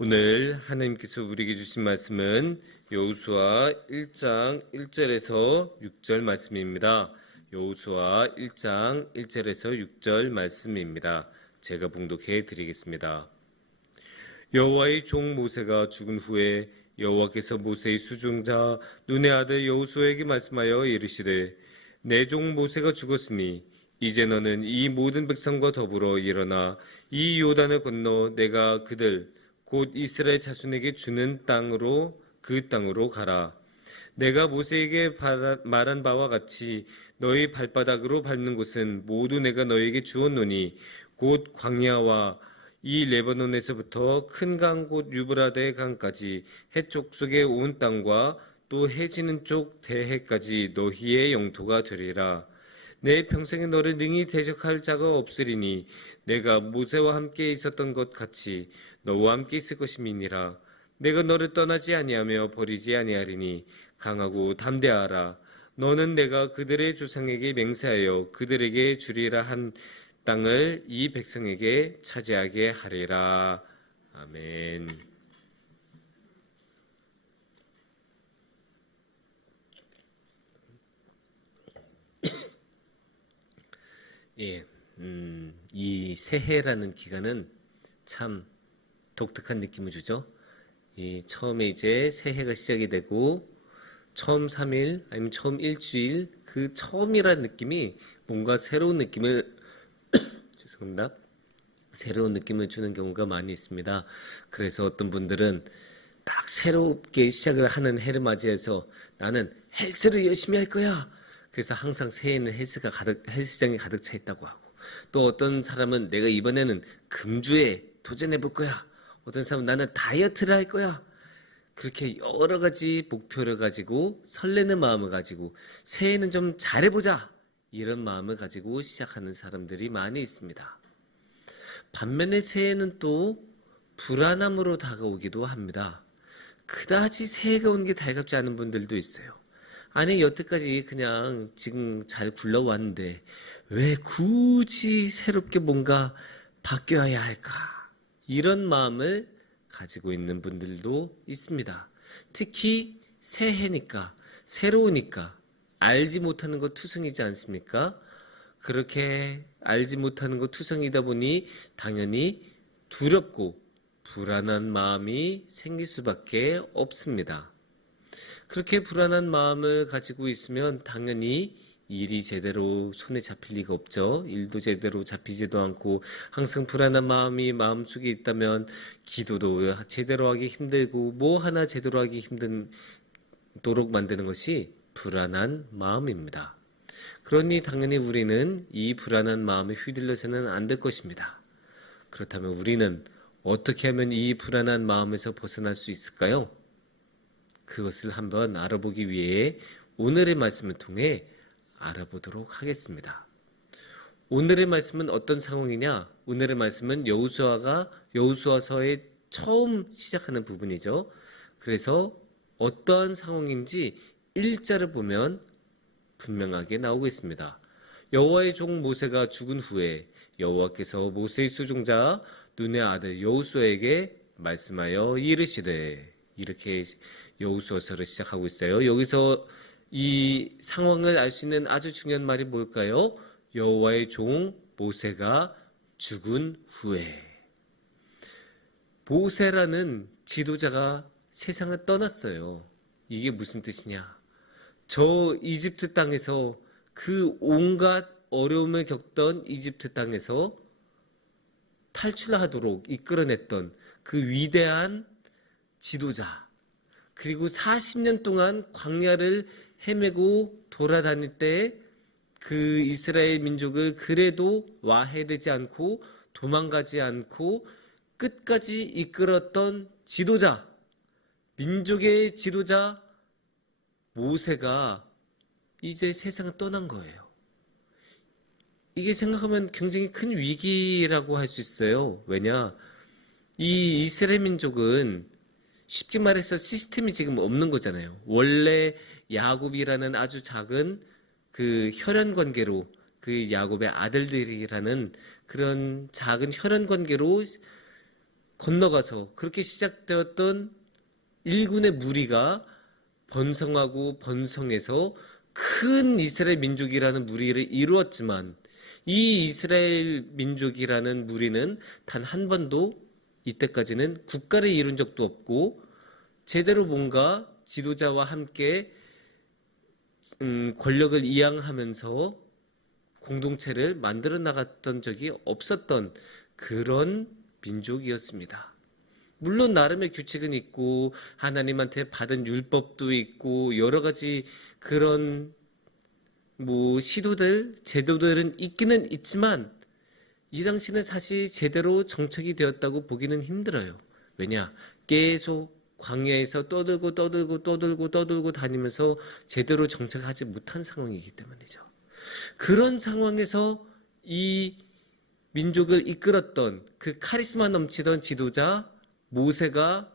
오늘 하나님께서 우리에게 주신 말씀은 여호수아 1장 1절에서 6절 말씀입니다. 여호수아 1장 1절에서 6절 말씀입니다. 제가 봉독해 드리겠습니다. 여호와의 종 모세가 죽은 후에 여호와께서 모세의 수종자 눈의 아들 여호수아에게 말씀하여 이르시되 내 종 모세가 죽었으니 이제 너는 이 모든 백성과 더불어 일어나 이 요단을 건너 내가 그들 곧 이스라엘 자손에게 주는 땅으로 그 땅으로 가라. 내가 모세에게 말한 바와 같이 너희 발바닥으로 밟는 곳은 모두 내가 너희에게 주었노니 곧 광야와 이 레바논에서부터 큰 강 곧 유브라데 강까지 해쪽 속에 온 땅과 또 해지는 쪽 대해까지 너희의 영토가 되리라. 내 평생에 너를 능히 대적할 자가 없으리니 내가 모세와 함께 있었던 것 같이 너와 함께 있을 것임이니라. 내가 너를 떠나지 아니하며 버리지 아니하리니 강하고 담대하라. 너는 내가 그들의 조상에게 맹세하여 그들에게 주리라 한 땅을 이 백성에게 차지하게 하리라. 아멘. 예, 이 새해라는 기간은 참 독특한 느낌을 주죠. 처음에 이제 새해가 시작이 되고 처음 3일 아니면 처음 일주일 그 처음이라는 느낌이 뭔가 새로운 느낌을 죄송합니다. 새로운 느낌을 주는 경우가 많이 있습니다. 그래서 어떤 분들은 딱 새롭게 시작을 하는 해를 맞이해서 나는 헬스를 열심히 할 거야. 그래서 항상 새해에는 헬스장이 가득 차 있다고 하고, 또 어떤 사람은 내가 이번에는 금주에 도전해 볼 거야. 어떤 사람은 나는 다이어트를 할 거야. 그렇게 여러 가지 목표를 가지고 설레는 마음을 가지고 새해는 좀 잘해보자. 이런 마음을 가지고 시작하는 사람들이 많이 있습니다. 반면에 새해는 또 불안함으로 다가오기도 합니다. 그다지 새해가 오는 게 달갑지 않은 분들도 있어요. 아니 여태까지 그냥 지금 잘 굴러왔는데 왜 굳이 새롭게 뭔가 바뀌어야 할까? 이런 마음을 가지고 있는 분들도 있습니다. 특히 새해니까 새로우니까 알지 못하는 것 투성이지 않습니까? 그렇게 알지 못하는 것 투성이다 보니 당연히 두렵고 불안한 마음이 생길 수밖에 없습니다. 그렇게 불안한 마음을 가지고 있으면 당연히 일이 제대로 손에 잡힐 리가 없죠. 일도 제대로 잡히지도 않고 항상 불안한 마음이 마음속에 있다면 기도도 제대로 하기 힘들고 뭐 하나 제대로 하기 힘들도록 만드는 것이 불안한 마음입니다. 그러니 당연히 우리는 이 불안한 마음에 휘둘려서는 안 될 것입니다. 그렇다면 우리는 어떻게 하면 이 불안한 마음에서 벗어날 수 있을까요? 그것을 한번 알아보기 위해 오늘의 말씀을 통해 알아보도록 하겠습니다. 오늘의 말씀은 어떤 상황이냐? 오늘의 말씀은 여호수아서의 처음 시작하는 부분이죠. 그래서 어떠한 상황인지 1절을 보면 분명하게 나오고 있습니다. 여호와의 종 모세가 죽은 후에 여호와께서 모세의 수종자 눈의 아들 여호수아에게 말씀하여 이르시되, 이렇게 여호수아서를 시작하고 있어요. 여기서 이 상황을 알 수 있는 아주 중요한 말이 뭘까요? 여호와의 종 모세가 죽은 후에. 모세라는 지도자가 세상을 떠났어요. 이게 무슨 뜻이냐? 저 이집트 땅에서 그 온갖 어려움을 겪던 이집트 땅에서 탈출하도록 이끌어냈던 그 위대한 지도자, 그리고 40년 동안 광야를 헤매고 돌아다닐 때 그 이스라엘 민족을 그래도 와해되지 않고 도망가지 않고 끝까지 이끌었던 지도자, 민족의 지도자 모세가 이제 세상을 떠난 거예요. 이게 생각하면 굉장히 큰 위기라고 할 수 있어요. 왜냐? 이 이스라엘 민족은 쉽게 말해서 시스템이 지금 없는 거잖아요. 원래 야곱이라는 아주 작은 그 혈연 관계로, 그 야곱의 아들들이라는 그런 작은 혈연 관계로 건너가서 그렇게 시작되었던 일군의 무리가 번성하고 번성해서 큰 이스라엘 민족이라는 무리를 이루었지만 이 이스라엘 민족이라는 무리는 단 한 번도 이때까지는 국가를 이룬 적도 없고 제대로 뭔가 지도자와 함께 권력을 이양하면서 공동체를 만들어 나갔던 적이 없었던 그런 민족이었습니다. 물론 나름의 규칙은 있고 하나님한테 받은 율법도 있고 여러 가지 그런 시도들, 제도들은 있기는 있지만 이 당시는 사실 제대로 정착이 되었다고 보기는 힘들어요. 왜냐? 계속 광야에서 떠들고 다니면서 제대로 정착하지 못한 상황이기 때문이죠. 그런 상황에서 이 민족을 이끌었던 그 카리스마 넘치던 지도자 모세가,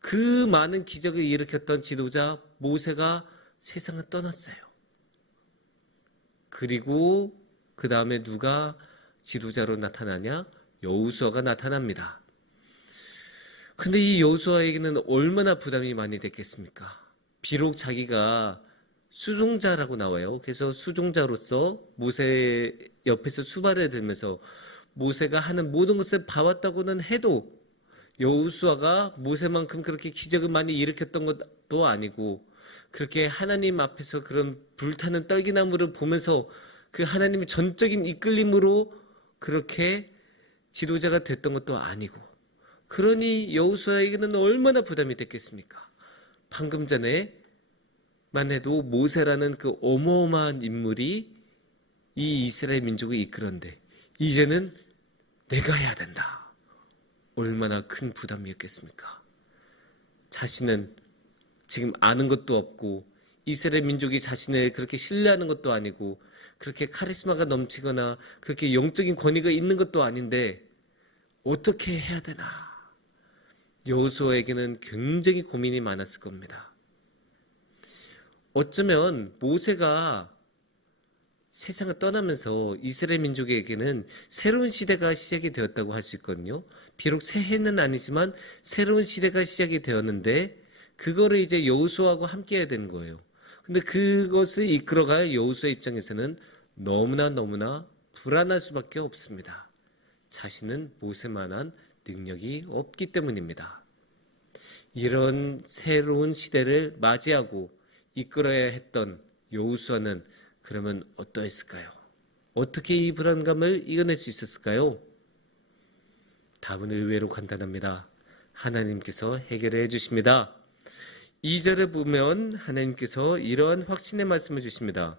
그 많은 기적을 일으켰던 지도자 모세가 세상을 떠났어요. 그리고 그 다음에 누가 지도자로 나타나냐? 여호수아가 나타납니다. 근데 이 여호수아에게는 얼마나 부담이 많이 됐겠습니까? 비록 자기가 수종자라고 나와요. 그래서 수종자로서 모세 옆에서 수발을 들면서 모세가 하는 모든 것을 봐왔다고는 해도 여호수아가 모세만큼 그렇게 기적을 많이 일으켰던 것도 아니고 그렇게 하나님 앞에서 그런 불타는 떨기나무를 보면서 그 하나님의 전적인 이끌림으로 그렇게 지도자가 됐던 것도 아니고, 그러니 여호수아에게는 얼마나 부담이 됐겠습니까? 방금 전에만 해도 모세라는 그 어마어마한 인물이 이 이스라엘 민족을 이끌었는데 이제는 내가 해야 된다. 얼마나 큰 부담이었겠습니까? 자신은 지금 아는 것도 없고 이스라엘 민족이 자신을 그렇게 신뢰하는 것도 아니고 그렇게 카리스마가 넘치거나 그렇게 영적인 권위가 있는 것도 아닌데 어떻게 해야 되나? 여호수아에게는 굉장히 고민이 많았을 겁니다. 어쩌면 모세가 세상을 떠나면서 이스라엘 민족에게는 새로운 시대가 시작이 되었다고 할 수 있거든요. 비록 새해는 아니지만 새로운 시대가 시작이 되었는데 그거를 이제 여호수아하고 함께 해야 되는 거예요. 근데 그것을 이끌어갈 여호수아 입장에서는 너무나 불안할 수밖에 없습니다. 자신은 모세만한 능력이 없기 때문입니다. 이런 새로운 시대를 맞이하고 이끌어야 했던 여호수아는 그러면 어떠했을까요? 어떻게 이 불안감을 이겨낼 수 있었을까요? 답은 의외로 간단합니다. 하나님께서 해결해 주십니다. 2절을 보면 하나님께서 이러한 확신의 말씀을 주십니다.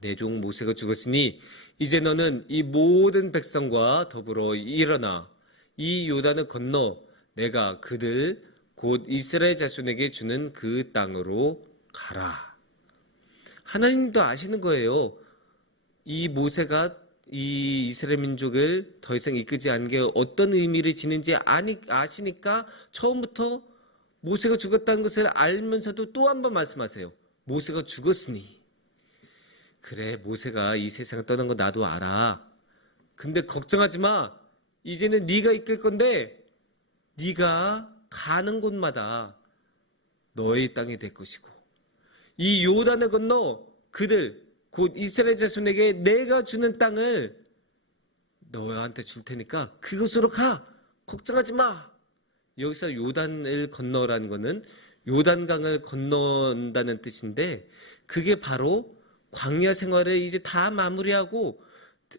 내 종 모세가 죽었으니 이제 너는 이 모든 백성과 더불어 일어나 이 요단을 건너 내가 그들 곧 이스라엘 자손에게 주는 그 땅으로 가라. 하나님도 아시는 거예요. 이 모세가 이 이스라엘 민족을 더 이상 이끌지 않은 게 어떤 의미를 지는지 아시니까 처음부터 모세가 죽었다는 것을 알면서도 또 한 번 말씀하세요. 모세가 죽었으니. 그래, 모세가 이 세상을 떠난 거 나도 알아. 근데 걱정하지 마. 이제는 네가 이끌 건데 네가 가는 곳마다 너의 땅이 될 것이고 이 요단을 건너 그들 곧 이스라엘 자손에게 내가 주는 땅을 너한테 줄 테니까 그곳으로 가. 걱정하지 마. 여기서 요단을 건너라는 거는 요단강을 건넌다는 뜻인데 그게 바로 광야 생활을 이제 다 마무리하고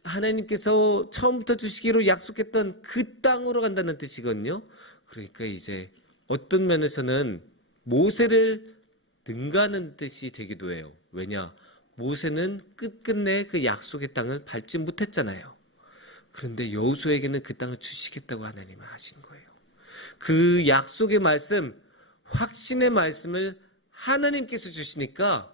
하나님께서 처음부터 주시기로 약속했던 그 땅으로 간다는 뜻이거든요. 그러니까 이제 어떤 면에서는 모세를 능가하는 뜻이 되기도 해요. 왜냐? 모세는 끝끝내 그 약속의 땅을 밟지 못했잖아요. 그런데 여호수아에게는 그 땅을 주시겠다고 하나님은 하신 거예요. 그 약속의 말씀, 확신의 말씀을 하나님께서 주시니까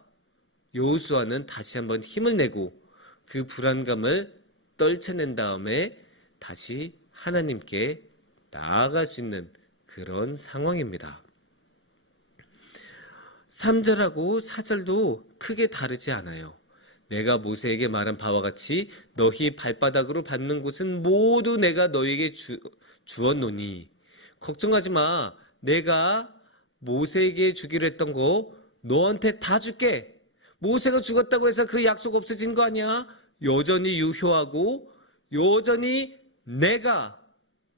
여호수아는 다시 한번 힘을 내고 그 불안감을 떨쳐낸 다음에 다시 하나님께 나아갈 수 있는 그런 상황입니다. 3절하고 4절도 크게 다르지 않아요. 내가 모세에게 말한 바와 같이 너희 발바닥으로 밟는 곳은 모두 내가 너희에게 주었노니 걱정하지 마. 내가 모세에게 주기로 했던 거 너한테 다 줄게. 모세가 죽었다고 해서 그 약속 없어진 거 아니야. 여전히 유효하고 여전히 내가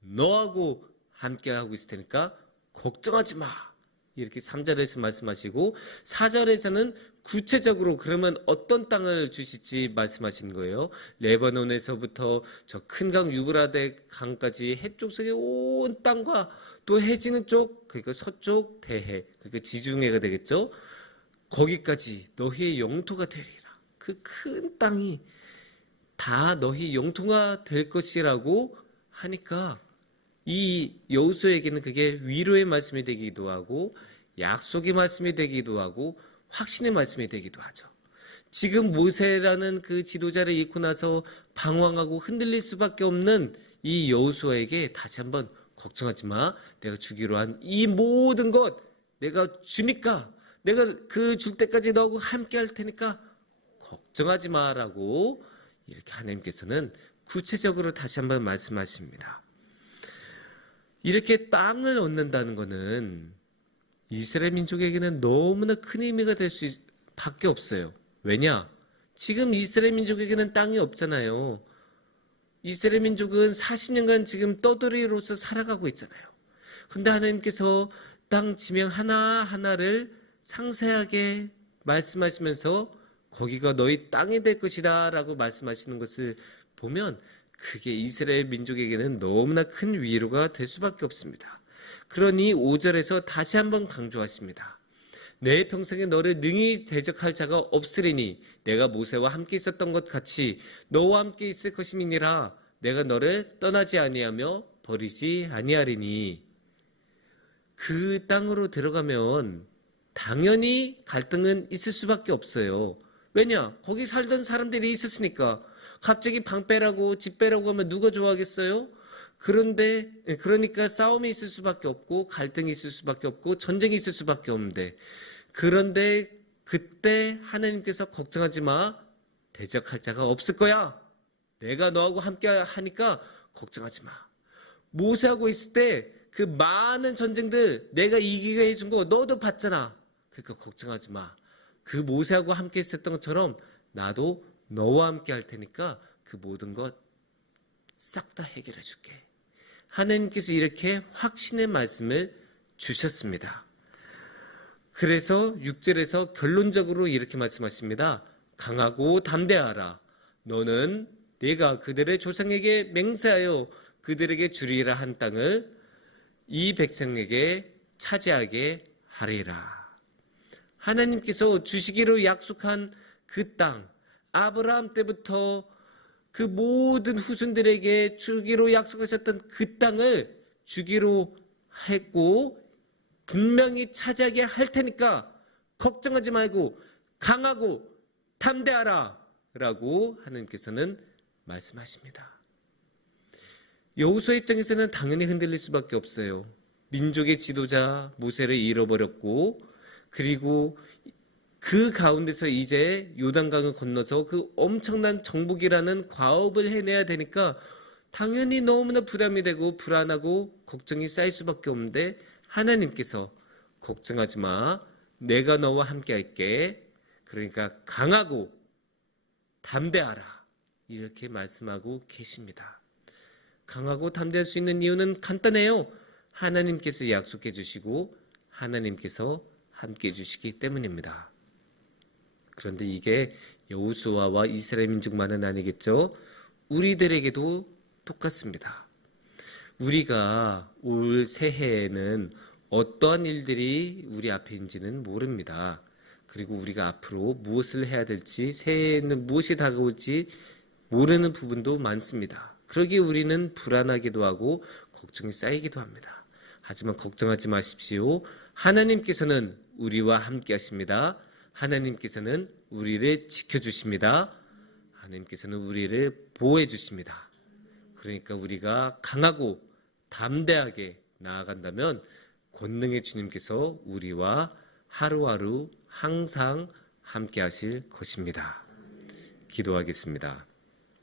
너하고 함께하고 있을 테니까 걱정하지 마. 이렇게 3절에서 말씀하시고 4절에서는 구체적으로 그러면 어떤 땅을 주실지 말씀하시는 거예요. 레바논에서부터 저 큰 강 유브라데 강까지 해쪽 속의 온 땅과 또 해지는 쪽, 그러니까 서쪽 대해, 그러니까 지중해가 되겠죠. 거기까지 너희의 영토가 되리라. 그 큰 땅이 다 너희 영토가 될 것이라고 하니까 이 여호수아에게는 그게 위로의 말씀이 되기도 하고 약속의 말씀이 되기도 하고 확신의 말씀이 되기도 하죠. 지금 모세라는 그 지도자를 잃고 나서 방황하고 흔들릴 수밖에 없는 이 여호수아에게 다시 한번 걱정하지 마. 내가 주기로 한 이 모든 것 내가 주니까 내가 그 줄 때까지 너하고 함께 할 테니까 걱정하지 마라고 이렇게 하나님께서는 구체적으로 다시 한번 말씀하십니다. 이렇게 땅을 얻는다는 것은 이스라엘 민족에게는 너무나 큰 의미가 될 수밖에 없어요. 왜냐? 지금 이스라엘 민족에게는 땅이 없잖아요. 이스라엘 민족은 40년간 지금 떠돌이로서 살아가고 있잖아요. 근데 하나님께서 땅 지명 하나하나를 상세하게 말씀하시면서 거기가 너희 땅이 될 것이다 라고 말씀하시는 것을 보면 그게 이스라엘 민족에게는 너무나 큰 위로가 될 수밖에 없습니다. 그러니 5절에서 다시 한번 강조하십니다. 내 평생에 너를 능히 대적할 자가 없으리니 내가 모세와 함께 있었던 것 같이 너와 함께 있을 것임이니라. 내가 너를 떠나지 아니하며 버리지 아니하리니. 그 땅으로 들어가면 당연히 갈등은 있을 수밖에 없어요. 왜냐? 거기 살던 사람들이 있었으니까. 갑자기 방 빼라고 집 빼라고 하면 누가 좋아하겠어요? 그러니까 싸움이 있을 수밖에 없고 갈등이 있을 수밖에 없고 전쟁이 있을 수밖에 없는데, 그런데 그때 하나님께서 걱정하지 마. 대적할 자가 없을 거야. 내가 너하고 함께 하니까 걱정하지 마. 모세하고 있을 때 그 많은 전쟁들 내가 이기게 해준 거 너도 봤잖아. 그러니까 걱정하지 마. 그 모세하고 함께 있었던 것처럼 나도 너와 함께 할 테니까 그 모든 것 싹 다 해결해 줄게. 하나님께서 이렇게 확신의 말씀을 주셨습니다. 그래서 6절에서 결론적으로 이렇게 말씀하십니다. 강하고 담대하라. 너는 내가 그들의 조상에게 맹세하여 그들에게 주리라 한 땅을 이 백성에게 차지하게 하리라. 하나님께서 주시기로 약속한 그 땅, 아브라함 때부터 그 모든 후손들에게 주기로 약속하셨던 그 땅을 주기로 했고 분명히 차지하게 할 테니까 걱정하지 말고 강하고 담대하라 라고 하나님께서는 말씀하십니다. 여호수아 입장에서는 당연히 흔들릴 수밖에 없어요. 민족의 지도자 모세를 잃어버렸고, 그리고 그 가운데서 이제 요단강을 건너서 그 엄청난 정복이라는 과업을 해내야 되니까 당연히 너무나 부담이 되고 불안하고 걱정이 쌓일 수밖에 없는데, 하나님께서 걱정하지 마. 내가 너와 함께 할게. 그러니까 강하고 담대하라. 이렇게 말씀하고 계십니다. 강하고 담대할 수 있는 이유는 간단해요. 하나님께서 약속해 주시고 하나님께서 함께 해 주시기 때문입니다. 그런데 이게 여호수아와 이스라엘 민족만은 아니겠죠. 우리들에게도 똑같습니다. 우리가 올 새해에는 어떠한 일들이 우리 앞에 있는지는 모릅니다. 그리고 우리가 앞으로 무엇을 해야 될지, 새해에는 무엇이 다가올지 모르는 부분도 많습니다. 그러기에 우리는 불안하기도 하고 걱정이 쌓이기도 합니다. 하지만 걱정하지 마십시오. 하나님께서는 우리와 함께 하십니다. 하나님께서는 우리를 지켜주십니다. 하나님께서는 우리를 보호해 주십니다. 그러니까 우리가 강하고 담대하게 나아간다면 권능의 주님께서 우리와 하루하루 항상 함께 하실 것입니다. 기도하겠습니다.